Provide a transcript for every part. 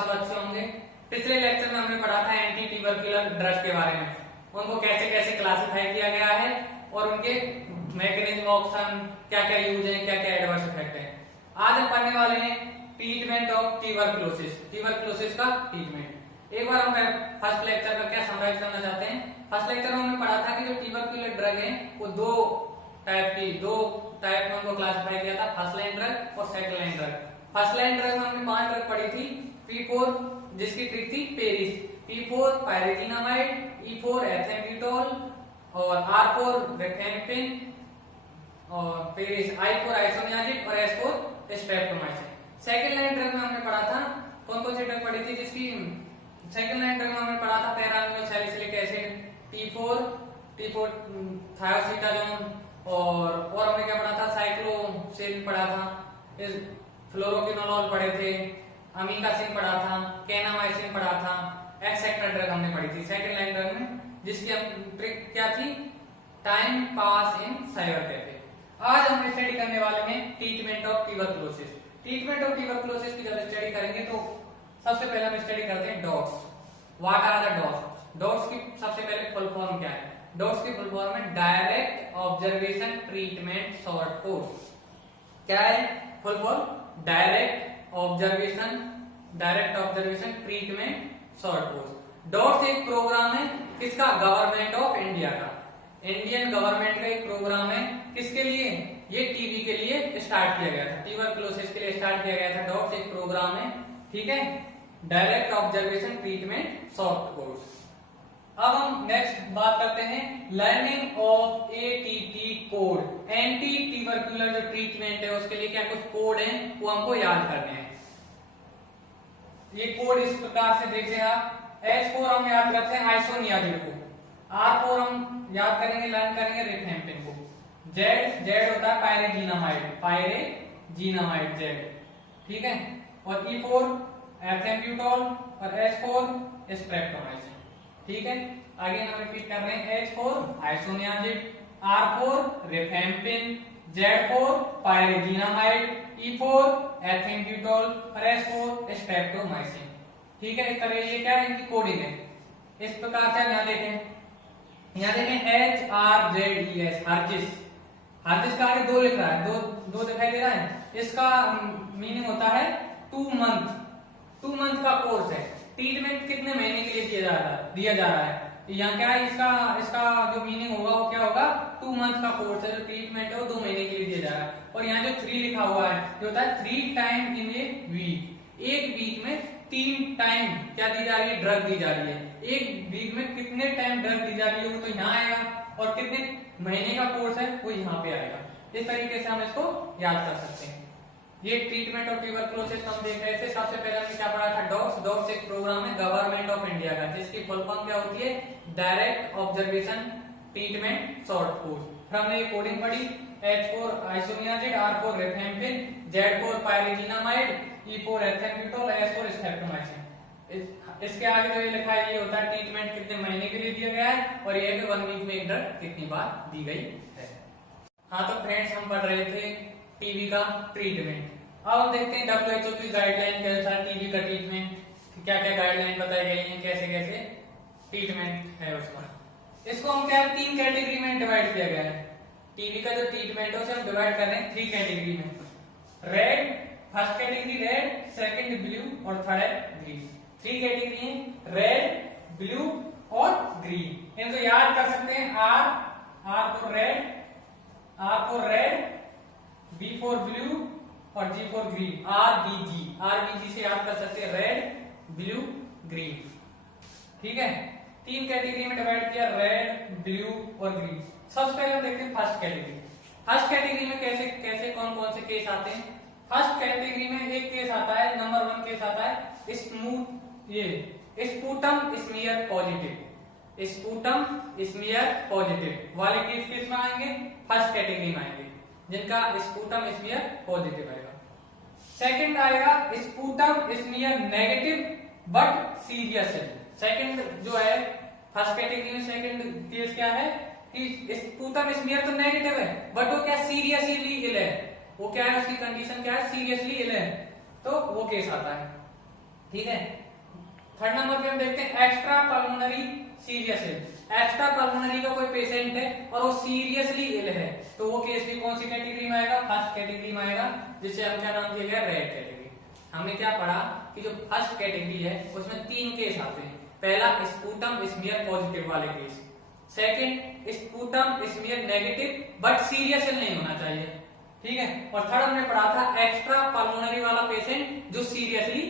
सब अच्छे होंगे। पिछले लेक्चर में हमने पढ़ा था एंटी ट्यूबरकुलर ड्रग्स के बारे में, उनको कैसे कैसे क्लासिफाई किया गया है और उनके मैकेनिज्म ऑफ एक्शन, क्या क्या यूज है, क्या क्या एडवर्स इफेक्ट है। आज हम पढ़ने वाले हैं ट्रीटमेंट ऑफ ट्यूबरकुलोसिस, ट्यूबरकुलोसिस का ट्रीटमेंट। एक बार हम फर्स्ट लेक्चर का क्या समराइज करना चाहते हैं। फर्स्ट लेक्चर में हमने पढ़ा था कि जो ट्यूबरकुलर ड्रग है वो दो टाइप में उनको क्लासिफाई किया था, फर्स्ट लाइन ड्रग और second line drug. First line drug में हमने 5 ड्रग पढ़ी थी। P4 जिसकी ट्रिक थी पेरिस, P4 पायरेजिनामाइड, E4 एथेम्ब्यूटोल और R4 रिफेम्पिन और पेरिस I4 आइसोनियाजिड और S4 streptomycin. Second line drug में हमने पढ़ा था कौन कौन सी ड्रग पढ़ी थी, जिसकी सेकंड लाइन ड्रग में हमने पढ़ा था पैरामिनोसैलिसिलिक एसिड, T4 थायोसिटाजोन और हमने क्या पढ़ा था, साइक्लोसिन पढ़ा था, इस फ्लोरोक्विनोलॉल पढ़े थे, अमीकासिन पढ़ा था, केनामाइसिन पढ़ा था, एक्सेट्रा ड्रग हमने पढ़ी थी सेकंड लाइन ड्रग में, जिसकी ट्रिक क्या थी, टाइम पास इन साइबर कैफे। आज हम स्टडी करने वाले हैं treatment of tuberculosis. Treatment of tuberculosis की जब स्टडी करेंगे तो सबसे पहले हम स्टडी करते हैं DOTS. What are the DOTS? DOTS की सबसे पहले फुल फॉर्म क्या है? डॉट्स की फुल फॉर्म है direct observation treatment short course. क्या है full form? Direct observation treatment short course. DOTS एक प्रोग्राम है किसका? गवर्नमेंट ऑफ इंडिया का, इंडियन गवर्नमेंट का एक प्रोग्राम है। किसके लिए? ये टीबी के लिए स्टार्ट किया गया था, ट्यूबरकुलोसिस के लिए स्टार्ट किया गया था। डॉट्स एक प्रोग्राम है, ठीक है, direct observation treatment short course. अब हम नेक्स्ट बात करते हैं learning of ATT code. Anti tubercular जो ट्रीटमेंट है उसके लिए क्या कुछ कोड है वो हमको याद करने हैं। ये कोड इस प्रकार से देख रहे हैं आप। H4 हम याद रखते हैं आइसोनियाजिड को, R4 हम याद करेंगे लर्न करेंगे रिफेम्पिन को, Z होता है पायरेजिनामाइड Z, ठीक है, और E4 एथेम्ब्यूटोल और S4 स्ट्रेप्टोमाइसिन, ठीक है। आगे हम रिपीट कर रहे हैं H4 isoniazid, R4 रिफेम्पिन, Z4 पायरेजिनामाइड, E4 एथेम्ब्यूटोल और S4 स्ट्रेप्टोमाइसिन, ठीक है। इस तरह ये क्या है, इनकी कोडिंग है। इस प्रकार से यहाँ देखें HRZES हर्जिस का आगे 2 लिख रहा है, दो दिखाई दे रहा है। इसका मीनिंग होता है 2 मंथ का कोर्स है। ट्रीटमेंट कितने महीने के लिए दिया जा रहा है। यहाँ क्या है, इसका जो मीनिंग होगा वो क्या होगा, 2 मंथ का कोर्स है। जो ट्रीटमेंट है वो 2 महीने के लिए दिया जा रहा है। और यहाँ जो 3 लिखा हुआ है जो होता है 3 टाइम इन ए वीक। एक वीक में 3 टाइम क्या दी जा रही है, ड्रग दी जा रही है। एक वीक में कितने टाइम ड्रग दी जा रही है वो तो यहाँ आएगा, और कितने महीने का कोर्स है वो यहाँ पे आएगा। इस तरीके से हम इसको याद कर सकते हैं। ये ट्रीटमेंट ऑफ ट्यूबरकुलोसिस हम देख रहे थे। सबसे पहले हमने क्या पढ़ा था, डॉट्स एक प्रोग्राम है गवर्नमेंट ऑफ इंडिया का, जिसकी फुल फॉर्म क्या होती है, direct observation treatment short course. फिर हमने ये कोडिंग पढ़ी, H4 isoniazid, R4 रिफेम्पिन, Z4 पायरेजिनामाइड, E4 एथेम्ब्यूटोल, S4 streptomycin. इसके आगे जो ये लिखा है ये होता है ट्रीटमेंट कितने महीने के लिए दिया गया है, और ये 1 वीक में एक ड्रग कितनी बार दी गई है। हाँ तो फ्रेंड्स हम पढ़ रहे थे टीबी का ट्रीटमेंट। अब हम देखते हैं WHO की गाइडलाइन के अनुसार टीबी का ट्रीटमेंट क्या क्या गाइडलाइन बताई गई है, कैसे कैसे ट्रीटमेंट है उसका। इसको हम क्या 3 कैटेगरी में डिवाइड किया गया है। टीबी का जो ट्रीटमेंट है उसे हम डिवाइड कर रहे हैं 3 कैटेगरी में। Red, first category red, second blue और थर्ड है ग्रीन। 3 कैटेगरी है, रेड, ब्लू और ग्रीन। इनको याद कर सकते हैं। R for red, B for blue और G फॉर ग्रीन, RBG से याद कर सकते हैं, रेड, ब्लू, ग्रीन, ठीक है। 3 कैटेगरी में डिवाइड किया, रेड, ब्लू और ग्रीन। सबसे पहले हम देखते हैं फर्स्ट कैटेगरी। फर्स्ट कैटेगरी में कैसे कौन कौन से केस आते हैं। फर्स्ट कैटेगरी में एक केस आता है, नंबर 1 केस आता है स्पूटम स्मीयर पॉजिटिव वाले केस किस में आएंगे, फर्स्ट कैटेगरी में आएंगे, जिनका स्पूटम स्मीयर पॉजिटिव आएगा। सेकंड आएगा sputum smear negative but serious है। सेकंड जो है फर्स्ट कैटेगरी में सेकंड केस क्या है कि स्पूटम स्मीयर तो नेगेटिव है बट वो क्या सीरियसली इल है, वो क्या है उसकी कंडीशन क्या है, सीरियसली इल है, तो वो केस आता है। ठीक है। थर्ड नंबर पे हम देखते हैं extra pulmonary serious ill. Extra pulmonary का कोई पेशेंट है और वो सीरियसली इल है, तो वो केस भी कौन सी कैटेगरी में आएगा? फर्स्ट कैटेगरी में आएगा, जिसे हम क्या नाम दिया गया? Red category. हमने क्या पढ़ा कि जो फर्स्ट कैटेगरी है उसमें 3 केस आते हैं। पहला स्पूटम स्मीयर पॉजिटिव वाले case, second sputum smear negative but serious ill नहीं होना चाहिए, ठीक है, और थर्ड हमने पढ़ा था एक्स्ट्रा पल्मोनरी वाला पेशेंट जो seriously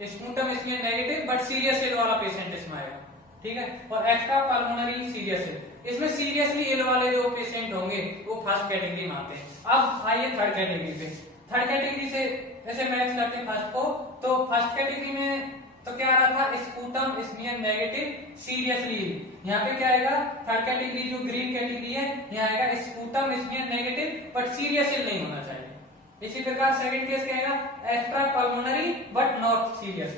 sputum smear negative but serious ill वाला पेशेंट इसमें आएगा, ठीक है, और एक्स्ट्रा पल्मोनरी सीरियस इल। इसमें सीरियसली इल वाले जो पेशेंट होंगे वो फर्स्ट कैटेगरी में आते हैं। अब आइए थर्ड कैटेगरी पे। थर्ड कैटेगरी से ऐसे मैच करते हैं फर्स्ट को, तो फर्स्ट कैटेगरी में तो क्या आ रहा था? Sputum smear negative seriously. यहाँ पे क्या आएगा? थर्ड कैटेगरी जो ग्रीन कैटेगरी है, यहाँ आएगा sputum smear negative but seriously नहीं होना चाहिए। इसी प्रकार सेकंड केस क्या आएगा? Extra pulmonary but not serious,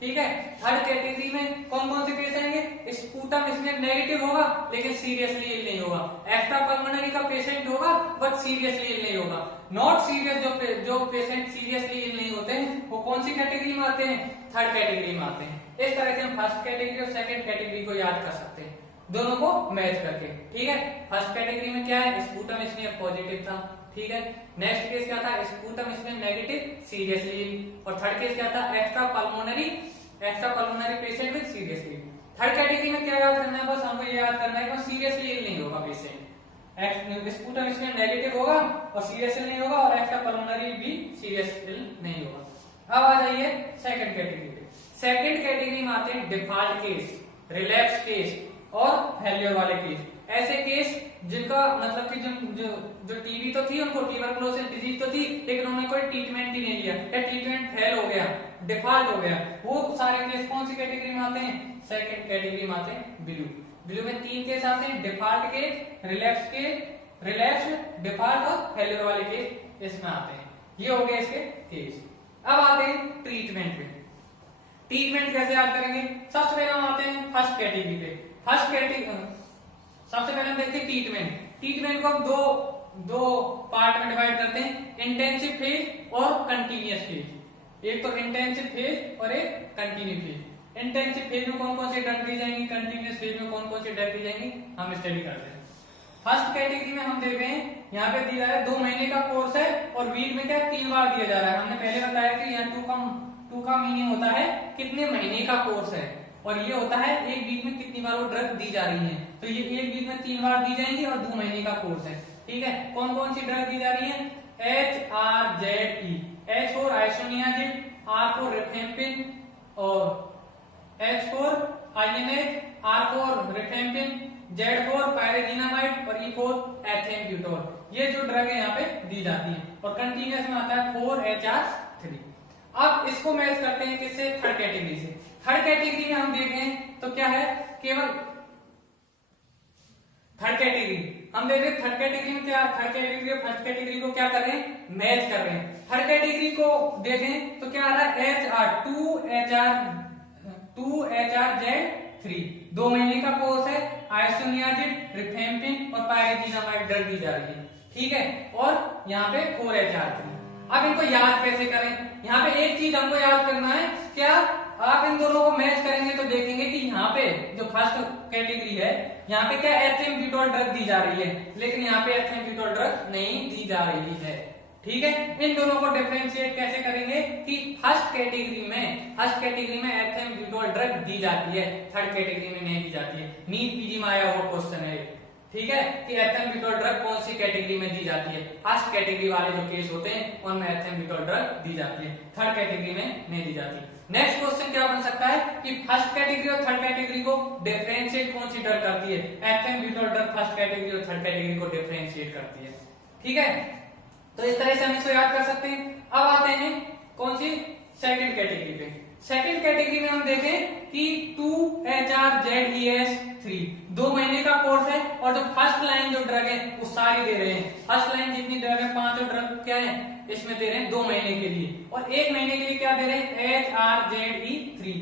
ठीक है। थर्ड कैटेगरी में कौन कौन से केस आएंगे? स्पूटम स्मीयर नेगेटिव होगा लेकिन सीरियसली इल नहीं होगा, एक्स्ट्रा पल्मोनरी का पेशेंट होगा बट सीरियसली इल नहीं होगा, नॉट सीरियस जो पेशेंट सीरियसली इल नहीं होते हैं वो कौन सी कैटेगरी में आते हैं? थर्ड कैटेगरी में आते हैं। इस तरह से हम फर्स्ट कैटेगरी और सेकंड कैटेगरी को याद कर सकते हैं, दोनों को मैच करके, ठीक है। फर्स्ट कैटेगरी में क्या है? स्पूटम स्मीयर पॉजिटिव था, ठीक है। नेक्स्ट केस क्या था? स्पूटम स्मीयर नेगेटिव सीरियसली, और थर्ड केस क्या था? Extra pulmonary patient with seriously. Third category में क्या याद करना है? बस हमको ये याद करना है कि सीरियसली इल नहीं होगा पेशेंट, स्पूटम स्मीयर नेगेटिव होगा और सीरियस इल नहीं होगा, और एक्स्ट्रा पल्मोनरी भी सीरियस इल नहीं होगा। अब आ जाइए सेकंड कैटेगरी पे। सेकंड कैटेगरी में आते हैं डिफॉल्ट केस, रिलैप्स केस और फेल्योर वाले केस। ऐसे केस जिनका मतलब कि जो टीबी तो थी, उनको ट्यूबरकुलोसिस डिजीज तो थी, लेकिन उन्होंने कोई ट्रीटमेंट ही नहीं लिया या ट्रीटमेंट फेल हो गया, डिफॉल्ट हो गया, वो सारे केस कौन सी कैटेगरी में आते हैं? सेकंड कैटेगरी में आते हैं। ब्लू में 3 केस आते हैं, डिफॉल्ट केस, रिलैप्स, डिफॉल्ट और फेल्योर वाले केस इसमें आते हैं। ये हो गए इसके केस। अब आते हैं ट्रीटमेंट पे। ट्रीटमेंट कैसे याद करेंगे? सबसे पहले हम आते हैं फर्स्ट कैटेगरी पे। सबसे पहले हम देखते हैं ट्रीटमेंट को हम दो पार्ट में डिवाइड करते हैं, इंटेंसिव फेज और कंटिन्यूअस फेज। एक तो इंटेंसिव फेज और एक कंटिन्यू फेज। इंटेंसिव फेज में कौन कौन से ड्रग दी जाएंगी, कंटिन्यूअस फेज में कौन कौन से ड्रग दी जाएंगी, हम स्टडी करते हैं। फर्स्ट कैटेगरी में हम देख रहे हैं, यहाँ पे दिया है 2 महीने का कोर्स है और वीक में क्या 3 बार दिया जा रहा है। हमने पहले बताया कि यहाँ 2 का मीनिंग होता है कितने महीने का कोर्स है, और ये होता है एक वीक में कितनी बार वो ड्रग दी जा रही है। तो ये एक वीक में 3 बार दी जाएंगी और 2 महीने का कोर्स है, ठीक है। कौन कौन सी ड्रग दी जा रही है? HRZE, H for isoniazid, R for rifampicin और H फॉर आइएनेज, R for rifampicin, Z for pyrazinamide और E फॉर एथेम्ब्यूटोल। ये जो ड्रग है यहाँ पे दी जाती है, और कंटिन्यूअस में आता है 4HR3। अब इसको मैच करते हैं किससे? थर्ड कैटेगरी से। थर्ड कैटेगरी में हम देखें तो क्या है? केवल थर्ड कैटेगरी हम देख रहे हैं। थर्ड कैटेगरी में क्या? थर्ड कैटेगरी और फर्स्ट कैटेगरी को क्या कर रहे हैं? मैच कर रहे हैं। थर्ड कैटेगरी को देखें तो क्या आ रहा है? HR2HRZ3, 2 महीने का कोर्स है, आइसोनियाजिड, रिफेम्पिन और पायरेजिनामाइड ड्रग दी जा रही है, ठीक है, और यहाँ पे 4HR3। अब इनको याद कैसे करें? यहाँ पे एक चीज हमको याद करना है, क्या आप इन दोनों को मैच करेंगे तो देखेंगे कि यहाँ पे जो फर्स्ट कैटेगरी है, यहाँ पे क्या एथेम्ब्यूटोल ड्रग दी जा रही है, लेकिन यहाँ पे एथेम्ब्यूटोल ड्रग नहीं दी जा रही है, ठीक है। इन दोनों को डिफरेंशिएट कैसे करेंगे कि फर्स्ट कैटेगरी में एथेम्ब्यूटोल ड्रग दी जाती है, थर्ड कैटेगरी में नहीं दी जाती है। नीट पीजी में आया हुआ क्वेश्चन है, ठीक है, कि एथेम्ब्यूटोल ड्रग कौन सी कैटेगरी में दी जाती है। फर्स्ट कैटेगरी वाले जो केस होते हैं उनमें एथेम्ब्यूटोल ड्रग दी जाती है, थर्ड कैटेगरी में नहीं दी जाती। नेक्स्ट क्वेश्चन क्या बन सकता है कि फर्स्ट कैटेगरी और थर्ड कैटेगरी को डिफरेंशिएट कौन सी ड्रग करती है? एथेम्ब्यूटोल ड्रग फर्स्ट कैटेगरी और थर्ड कैटेगरी को डिफरेंशिएट करती है, ठीक है। तो इस तरह से हम इसको याद कर सकते हैं। अब आते हैं कौन सी? सेकंड कैटेगरी पे। सेकंड कैटेगरी में हम देखें कि 2HRZES3, 2 महीने का कोर्स है, और जो फर्स्ट लाइन जो ड्रग है वो सारी दे रहे हैं। फर्स्ट लाइन जितनी ड्रग है, 5 ड्रग क्या है इसमें दे रहे हैं 2 महीने के लिए, और 1 महीने के लिए क्या दे रहे हैं? HRZE3,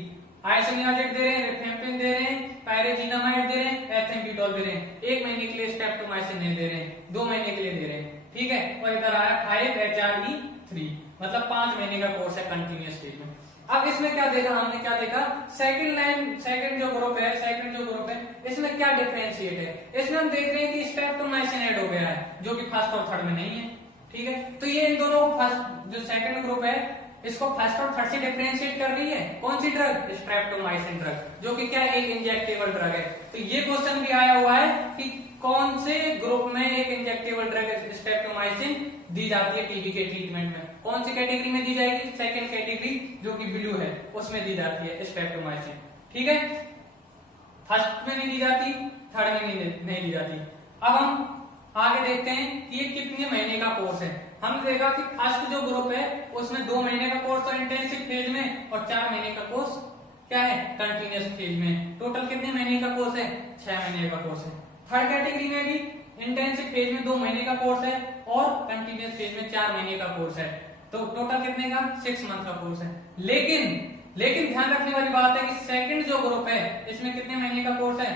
आइसोनियाजिड दे रहे हैं, रिफेम्पिन दे रहे हैं, पायरेजिनामाइड दे रहे हैं, एथेम्ब्यूटोल दे रहे हैं। 1 महीने के लिए स्ट्रेप्टोमाइसिन नहीं दे रहे हैं, 2 महीने के लिए दे रहे हैं, ठीक है। और इधर आया 5HRE3। मतलब 5 महीने का कोर्स है कंटिन्यूअस फेज में। अब इसमें क्या देखा हमने, क्या देखा, सेकंड जो ग्रुप है इसमें क्या डिफरेंशिएट है, इसमें हम देख रहे हैं कि स्ट्रेप्टोमाइसिन ऐड हो गया है जो कि फर्स्ट और थर्ड में नहीं है। ठीक है, तो ये इन दोनों फर्स्ट जो सेकंड ग्रुप है इसको फर्स्ट और थर्ड से डिफरेंशिएट कर रही है। कौन सी ड्रग, स्ट्रेप्टोमाइसिन ड्रग, जो कि क्या एक इंजेक्टेबल ड्रग है। तो ये क्वेश्चन भी आया हुआ है कि कौन से ग्रुप में एक इंजेक्टेबल ड्रग स्ट्रेप्टोमाइसिन दी जाती है टीबी के ट्रीटमेंट में, कौन सी कैटेगरी में दी जाएगी, सेकंड कैटेगरी जो कि ब्लू है उसमें दी जाती है स्ट्रेप्टोमाइसिन। ठीक है, फर्स्ट में नहीं दी जाती, थर्ड में नहीं दी जाती। अब हम आगे देखते हैं कि ये कितने महीने का कोर्स है। हमने देखा कि फर्स्ट जो ग्रुप है उसमें 2 महीने का कोर्स है इंटेंसिव फेज में और 4 महीने का कोर्स क्या है, कंटिन्यूअस फेज में। टोटल कितने महीने का कोर्स है, 6 महीने का कोर्स है। थर्ड कैटेगरी में भी इंटेंसिव फेज में 2 महीने का कोर्स है और कंटिन्यूअस फेज में 4 महीने का कोर्स है। तो टोटल कितने का, 6 मंथ का कोर्स है। लेकिन ध्यान रखने वाली बात है कि सेकंड जो ग्रुप है इसमें कितने महीने का कोर्स है,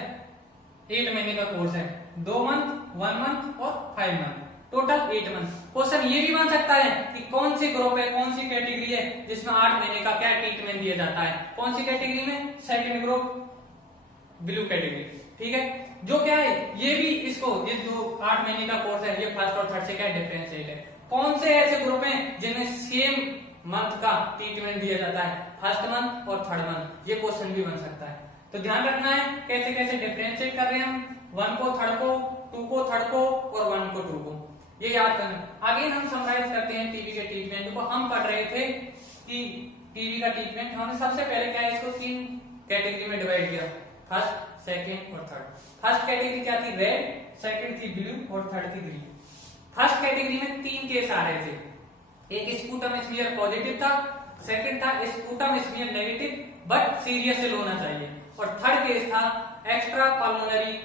8 महीने का कोर्स है। 2 मंथ, 1 मंथ और 5 मंथ, टोटल 8 मंथ। क्वेश्चन ये भी बन सकता है कि कौन सी ग्रुप है, कौन सी कैटेगरी है जिसमें 8 महीने का क्या ट्रीटमेंट दिया जाता है, कौन सी कैटेगरी में, सेकंड ग्रुप ब्लू कैटेगरी। ठीक है, जो क्या है ये भी इसको, ये जो 8 महीने का कोर्स है ये फर्स्ट और थर्ड से क्या डिफरेंशिएट है। कौन से ऐसे ग्रुप हैं जिन्हें सेम मंथ का ट्रीटमेंट दिया जाता है, फर्स्ट मंथ और थर्ड मंथ, ये क्वेश्चन भी बन सकता है। तो ध्यान रखना है कैसे कैसे डिफरेंशिएट कर रहे हैं हम, 1 को थर्ड को, 2 को थर्ड को और 1 को 2 को, ये याद करना। आगे हम समराइज करते हैं टीबी के ट्रीटमेंट को। हम पढ़ रहे थे कि टीबी का ट्रीटमेंट हमने सबसे पहले क्या है, इसको 3 कैटेगरी में डिवाइड किया, फर्स्ट, सेकेंड और थर्ड। फर्स्ट कैटेगरी क्या थी, रेड, सेकेंड थी ब्लू और थर्ड थी ग्रीन। फर्स्ट कैटेगरी में 3 केस आ रहे थे, एक स्पुटम स्मीयर पॉजिटिव था, सेकंड था sputum smear negative but serious ill होना चाहिए, और थर्ड केस था एक्स्ट्रा पल्मोनरी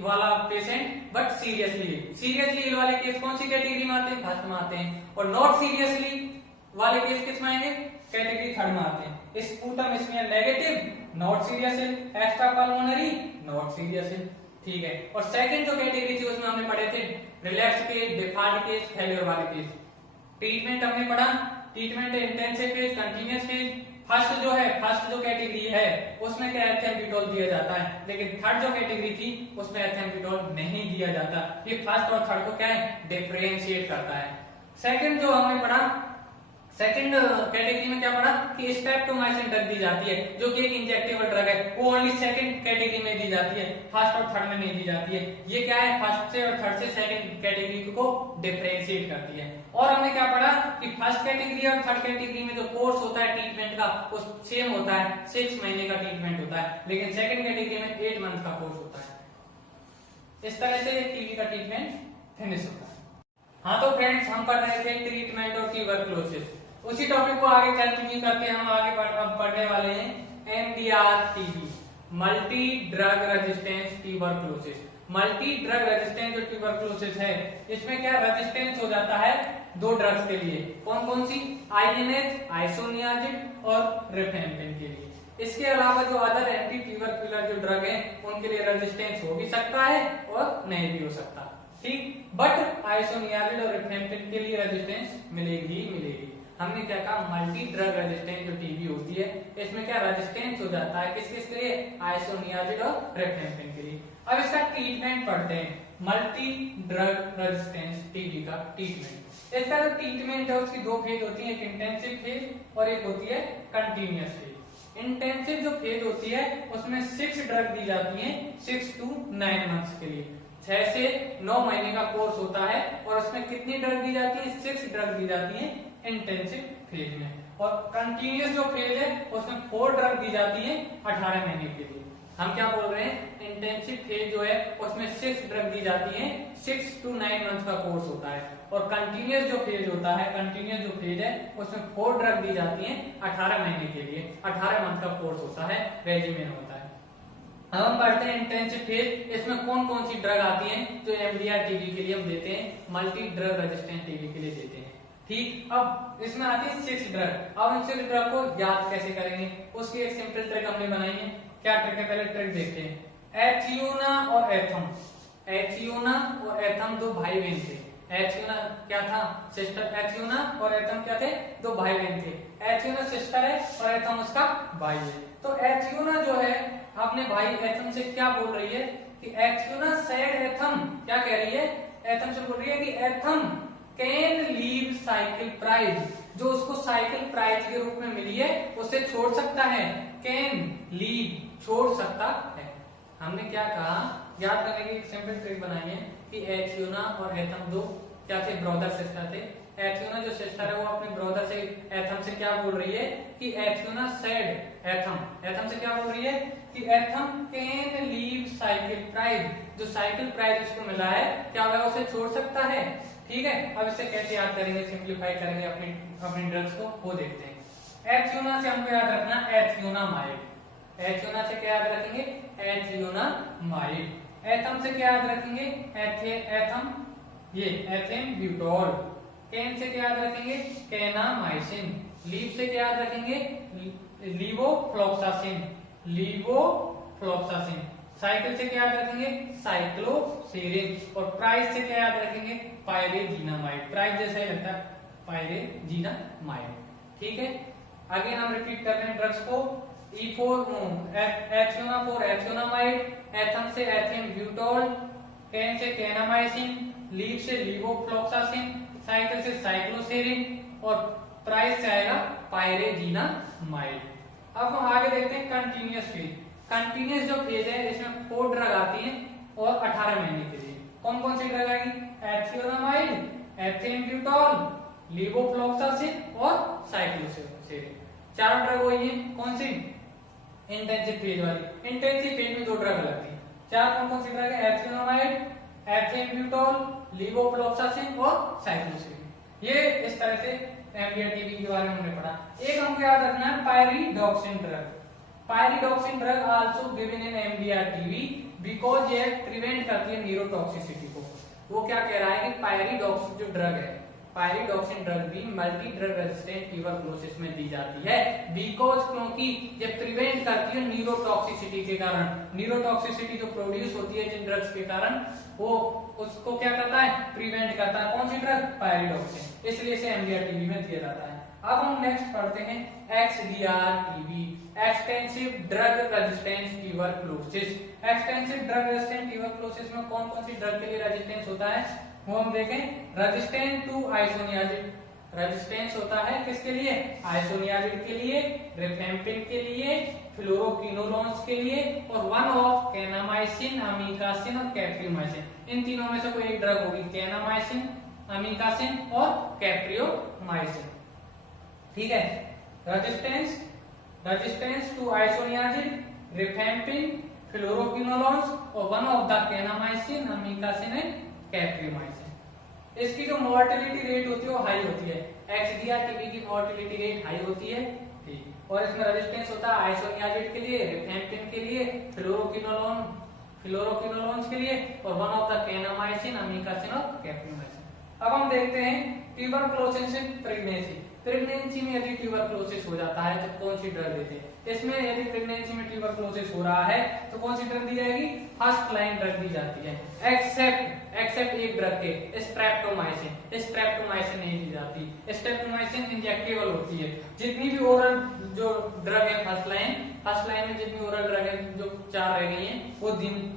वाला पेशेंट बट सीरियसली इल वाले केस कौन सी कैटेगरी में आते हैं, फर्स्ट में आते हैं, और नॉट सीरियसली वाले केस किस में आएंगे, कैटेगरी थर्ड में आते हैं। Sputum smear negative not serious ill, extra pulmonary not serious ill. ठीक है, और सेकंड जो कैटेगरी थी उसमें हमने पढ़े थे relax case, default case, failure वाले केस। ट्रीटमेंट हमने पढ़ा, treatment intensive phase, continuous phase. First जो कैटेगरी है उसमें क्या एथेम्पिटोल दिया जाता है, लेकिन थर्ड जो कैटेगरी थी उसमें एथेम्पिटोल नहीं दिया जाता। ये फर्स्ट और थर्ड को क्या है, डिफरेंशिएट करता है। सेकंड जो हमने पढ़ा, सेकंड कैटेगरी में क्या पढ़ा कि स्ट्रेप्टोमाइसिन ड्रग दी जाती है जो कि एक इंजेक्टेबल ड्रग है, वो ओनली सेकंड कैटेगरी में दी जाती है, फर्स्ट और थर्ड में नहीं दी जाती है। ये क्या है, फर्स्ट से और थर्ड से सेकंड कैटेगरी को डिफरेंशिएट करती है। और हमने क्या पढ़ा कि फर्स्ट कैटेगरी और थर्ड कैटेगरी में जो कोर्स होता है ट्रीटमेंट का वो सेम होता है, 6 महीने का ट्रीटमेंट होता है, लेकिन सेकंड कैटेगरी में 8 मंथ का कोर्स होता है। इस तरह से टीबी का ट्रीटमेंट फिनिश होता है। हाँ तो फ्रेंड्स, हम पढ़ रहे थे ट्रीटमेंट ऑफ ट्यूबरक्लोसिस। उसी टॉपिक को आगे कंटिन्यू करके हम आगे पढ़ने वाले हैं MDR TB, multi drug resistance tuberculosis. Multi drug resistance जो ट्यूबरक्लोसिस है इसमें क्या रेजिस्टेंस हो जाता है 2 ड्रग्स के लिए, कौन कौन सी, आईएनएच आइसोनियाजिड और रिफेम्पिन के लिए। इसके अलावा जो अदर एंटी ट्यूबरकुलर जो ड्रग है उनके लिए रेजिस्टेंस हो भी सकता है और नहीं भी हो सकता, ठीक, बट आइसोनियाजिड और रिफेम्पिन के लिए रेजिस्टेंस मिलेगी ही मिलेगी। हमने क्या कहा, मल्टी ड्रग रेजिस्टेंस जो टीबी होती है इसमें क्या रेजिस्टेंस हो जाता है किस किस के लिए, आइसोनियाजिड और रिफेम्पिन के लिए। अब इसका ट्रीटमेंट पढ़ते हैं, मल्टी ड्रग रेजिस्टेंस टीबी का ट्रीटमेंट। इसका जो ट्रीटमेंट है उसकी 2 फेज होती है, एक इंटेंसिव फेज और एक होती है कंटिन्यूअस फेज। इंटेंसिव जो फेज होती है उसमें 6 ड्रग दी जाती है 6 to 9 मंथ्स के लिए, 6 से 9 महीने का कोर्स होता है, और उसमें कितनी ड्रग दी जाती है, 6 ड्रग दी जाती है इंटेंसिव फेज में। और कंटिन्यूअस जो फेज है उसमें 4 ड्रग दी जाती है 18 महीने के लिए। हम क्या बोल रहे हैं, इंटेंसिव फेज जो है उसमें 6 ड्रग दी जाती है, 6 to 9 मंथ का कोर्स होता है, और कंटिन्यूअस जो फेज होता है, कंटिन्यूअस जो फेज है उसमें 4 ड्रग दी जाती है 18 महीने के लिए, 18 मंथ का कोर्स होता है, रेजिमेन होता है। अब हम पढ़ते हैं इंटेंसिव फेज, इसमें कौन कौन सी ड्रग आती है जो एमडीआर टीबी के लिए हम देते हैं, मल्टी ड्रग रेजिस्टेंट टीबी के लिए देते हैं, ठीक। अब इसमें आती है 6 ड्रग। अब इन 6 ड्रग को याद कैसे करेंगे, उसकी एक सिंपल ट्रिक हमने बनाई है। क्या ट्रिक है, पहले ट्रिक देखते हैं। एथियोना और एथम, एथियोना और एथम 2 भाई बहन थे, एथियोना क्या था, सिस्टर। एथियोना और एथम क्या थे, दो भाई बहन थे। एथियोना सिस्टर है और एथम उसका भाई है। तो एथियोना जो है अपने भाई एथम से क्या बोल रही है कि एथियोना सेड एथम, क्या कह रही है, एथम से बोल रही है कि Ethan can leave cycle prize, जो उसको साइकिल प्राइज के रूप में मिली है उसे छोड़ सकता है। कैन लीव, छोड़ सकता है। हमने क्या कहा, याद करने की एक सिंपल ट्रिक बनाई है कि एथियोना और एथम दो क्या थे, ब्रदर सिस्टर थे। एथियोना जो सिस्टर है वो अपने ब्रदर से एथम से क्या बोल रही है कि एथियोना सेड एथम, एथम से क्या बोल रही है कि Ethan can leave cycle prize, जो साइकिल प्राइज उसको मिला है क्या होगा, उसे छोड़ सकता है। ठीक है, अब इसे कैसे याद करेंगे, सिंप्लीफाई करेंगे अपने ड्रग्स को, वो देखते हैं। एथियोना से हमको याद रखना एथियोनामाइड। एथियोना से क्या याद रखेंगे, एथियोनामाइड। एथम से क्या याद रखेंगे, एथम, ये एथेन ब्यूटोल। कैन से क्या याद रखेंगे, कैनामाइसिन। लीव से क्या याद रखेंगे, लीवोफ्लॉक्सासिन, लीवोफ्लॉक्सासिन। साइकिल से क्या याद रखेंगे, साइक्लोसेरिन। और प्राइस से क्या याद रखेंगे, पायरेजीनामाइड। प्राइस जैसा ही लगता है, पायरेजीनामाइड। ठीक है, आगे हम रिपीट कर रहे हैं ड्रग्स को। एथियोना फॉर एथियोनामाइड, एथम से एथेन ब्यूटोल, कैन से कैनामाइसिन, लीव से लीवोफ्लॉक्सासिन, साइकिल से साइक्लोसेरिन और प्राइस से आएगा पायरेजीनामाइड। अब हम आगे देखते हैं कंटीन्यूअस फेज। कंटीन्यूअस जो फेज है इसमें 4 ड्रग आती हैं और 18 महीने के लिए। कौन कौन सी ड्रग आएगी, एथियोनामाइड, एथेन ब्यूटोल, लीवोफ्लॉक्सासिन और साइक्लोसेरिन। चारों ड्रग वही है, कौन सी, इंटेंसिव फेज वाली। इंटेंसिव फेज में 2 ड्रग लगती है। चार कौन कौन सी ड्रग है, एथियोनामाइड, एथेन ब्यूटोल, लीवोफ्लॉक्सासिन और साइक्लोसेरिन। ये इस तरह से एमडीआर टीबी के बारे में हमने पढ़ा। एक हमको याद रखना है pyridoxine drug. Pyridoxine drug also given in MDR TB because ये प्रिवेंट करती है न्यूरोटॉक्सिसिटी को। वो क्या कह रहा है कि पायरिडॉक्सिन जो ड्रग है, पायरिडॉक्सिन ड्रग भी मल्टी ड्रग रेजिस्टेंट ट्यूबरकुलोसिस में दी जाती है बिकॉज, क्योंकि ये प्रिवेंट करती है न्यूरोटॉक्सिसिटी के कारण। न्यूरोटॉक्सिसिटी जो प्रोड्यूस होती है जिन ड्रग्स के कारण, वो उसको क्या करता है, प्रिवेंट करता है। कौन सी ड्रग, पायरिडॉक्सिन। इसलिए इसे एमडीआर टीबी में दिया जाता है। अब हम नेक्स्ट पढ़ते हैं XDR TB, extensive drug resistance tuberculosis. Extensive drug resistant tuberculosis में कौन कौन सी ड्रग के लिए रेजिस्टेंस होता है, वो हम देखें। रेजिस्टेंट टू आइसोनियाजिड, रेजिस्टेंस होता है किसके लिए, आइसोनियाजिड के लिए, रिफेम्पिन के लिए, फ्लोरोकिनोलोन्स के लिए और वन ऑफ कैनामाइसिन, अमीकासिन और कैप्रियोमाइसिन। इन तीनों में से कोई एक ड्रग होगी, कैनामाइसिन, अमीकासिन और कैप्रियोमाइसिन। ठीक है, resistance to isoniazid, rifampicin, fluoroquinolones और one of the kanamycin, amikacin and capreomycin. इसकी जो मोर्टेलिटी रेट होती है वो हाई होती है। एक्सडीआर टीबी की मोर्टेलिटी रेट हाई होती है। ठीक, और इसमें रेजिस्टेंस होता है आइसोनियाजिड के लिए, रिफेम्पिन के लिए, फ्लोरोकिनोलोन्स के लिए और one of the kanamycin, amikacin और कैप्रियोमाइसिन। अब हम देखते हैं ट्यूबरकुलोसिस इन प्रेगनेंसी। प्रेगनेंसी में यदि ट्यूबरकुलोसिस हो जाता है तो कौन सी ड्रग देते हैं। इसमें यदि प्रेगनेंसी में ट्यूबरकुलोसिस हो रहा है तो कौन सी ड्रग दी जाएगी, फर्स्ट लाइन ड्रग दी जाती है, एक्सेप्ट एक ड्रग के, स्ट्रेप्टोमाइसिन। स्ट्रेप्टोमाइसिन नहीं दी जाती। स्ट्रेप्टोमाइसिन इंजेक्टेबल होती है। जितनी भी ओरल जो ड्रग है फर्स्ट लाइन में जितनी ओरल ड्रग है, जो 4 रह गई हैं, वो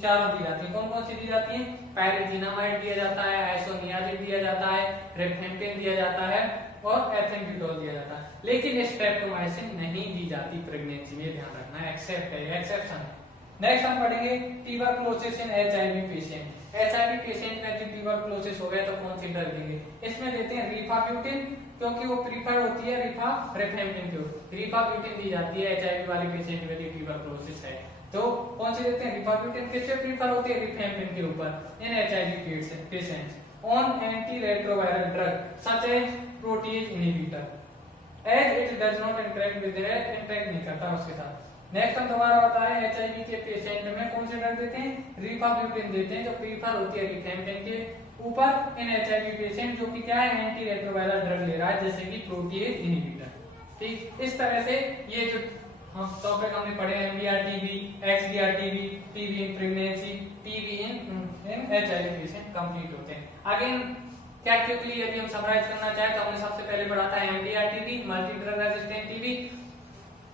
चारों दी जाती है। कौन कौन सी दी जाती है, पायरिजीनामाइड दिया जाता है, आइसोनियाजिड दिया जाता है, रिफेम्पिन दिया जाता है और एथेन ब्यूटोल दिया जाता है। लेकिन स्ट्रेप्टोमाइसिन नहीं दी जाती प्रेगनेंसी में, ध्यान रखना है, एक्सेप्शन है। नेक्स्ट हम पढ़ेंगे ट्यूबरकुलोसिस इन एचआईवी पेशेंट। एचआईवी पेशेंट में यदि ट्यूबरकुलोसिस हो गया तो कौन सी ड्रग देंगे। इसमें देते हैं रिफाब्यूटिन, क्योंकि वो प्रीफर्ड होती है रिफेम्पिन के। रिफाब्यूटिन दी जाती है एचआईवी वाले पेशेंट में यदि ट्यूबरकुलोसिस है तो। कौन सी देते हैं, रिफाब्यूटिन किससे प्रीफर होती है, रिफेम्पिन के ऊपर in HIV patients on antiretroviral drug such as protease inhibitor as it does not interact नहीं करता उसके साथ। नेक्स्ट हम दोबारा बता रहे हैं एचआईवी के पेशेंट में कौन से ड्रग देते हैं, रिफाब्यूटिन देते हैं जो प्रीफर होती है रिफेम्पिन के ऊपर इन एचआईवी पेशेंट जो कि क्या है, एंटीरेट्रोवायरल ड्रग ले रहा है जैसे कि प्रोटीज इनहिबिटर। ठीक, इस तरह से ये जो हम टॉपिक हमने पढ़े MDR TB, XDR TB, TB in pregnancy, TB in HIV patient complete होते हैं। आगे क्या क्विकली यदि हम समराइज करना चाहें तो हमने सबसे पहले पढ़ा था MDR TB, multi drug resistant TB,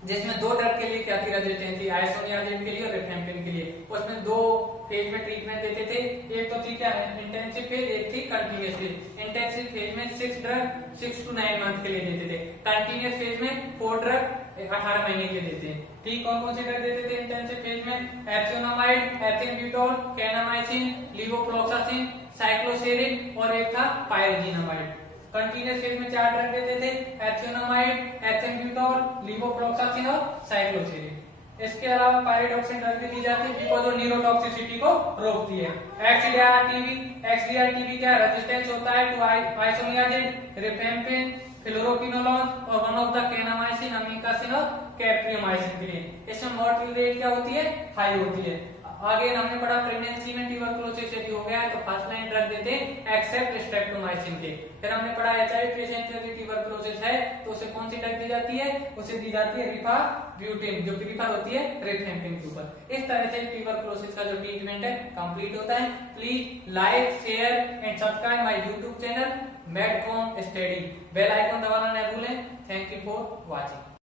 जिसमें 2 ड्रग के लिए क्या थी रेजिस्टेंसी, आइसोनियाजिड के लिए और रिफेम्पिन के लिए। उसमें 2 फेज में ट्रीटमेंट देते थे, एक तो थी क्या इंटेंसिव फेज, एक थी कंटीन्यूअस फेज। इंटेंसिव फेज में 6 ड्रग 6 to 9 मंथ के लिए देते थे, कंटीन्यूअस फेज में 4 ड्रग 18 महीने के लिए देते हैं। ठीक, कौन कौन से ड्रग देते थे इंटेंसिव फेज में, एथेनोमाइड, एथेनब्यूटोल, केनामाइसिन, लीवोफ्लॉक्सासिन, साइक्लोसेरिन और एक था पायरिजिनामाइड। कंटीन्यूअस फेज में 4 ड्रग देते थे, एथेनोमाइड, एथेनब्यूटोल, लीवोफ्लॉक्सासिन और साइक्लोसेरिन। इसके अलावा पायरिडॉक्सिन ड्रग भी दी जाती है बिकॉज वो न्यूरोटॉक्सिसिटी को रोकती है। एक्सडीआर टीबी क्या रेजिस्टेंस होता है टू आइसोनियाजिड, रिफेम्पिन, फ्लोरोक्विनोलोन और one of the kanamycin, amikacin और कैप्रियोमाइसिन के लिए। इसमें मॉर्टेलिटी रेट क्या होती है, हाई होती है। आगे हमने पढ़ा प्रेगनेंसी में ट्यूबरकुलोसिस यदि हो गया है तो फर्स्ट लाइन ड्रग देते हैं एक्सेप्ट स्ट्रेप्टोमाइसिन के। फिर हमने पढ़ा एचआईवी पेशेंट यदि ट्यूबरकुलोसिस है तो उसे कौन सी ड्रग दी जाती है, उसे दी जाती है रिफाब्यूटिन, जो कि रिफर होती है रिफेम्पिन के ऊपर। इस तरह से ट्यूबरकुलोसिस का जो ट्रीटमेंट है कंप्लीट होता है। Please like, share and subscribe my YouTube channel Medcom study. Bell icon दबाना न भूलें। Thank you for watching.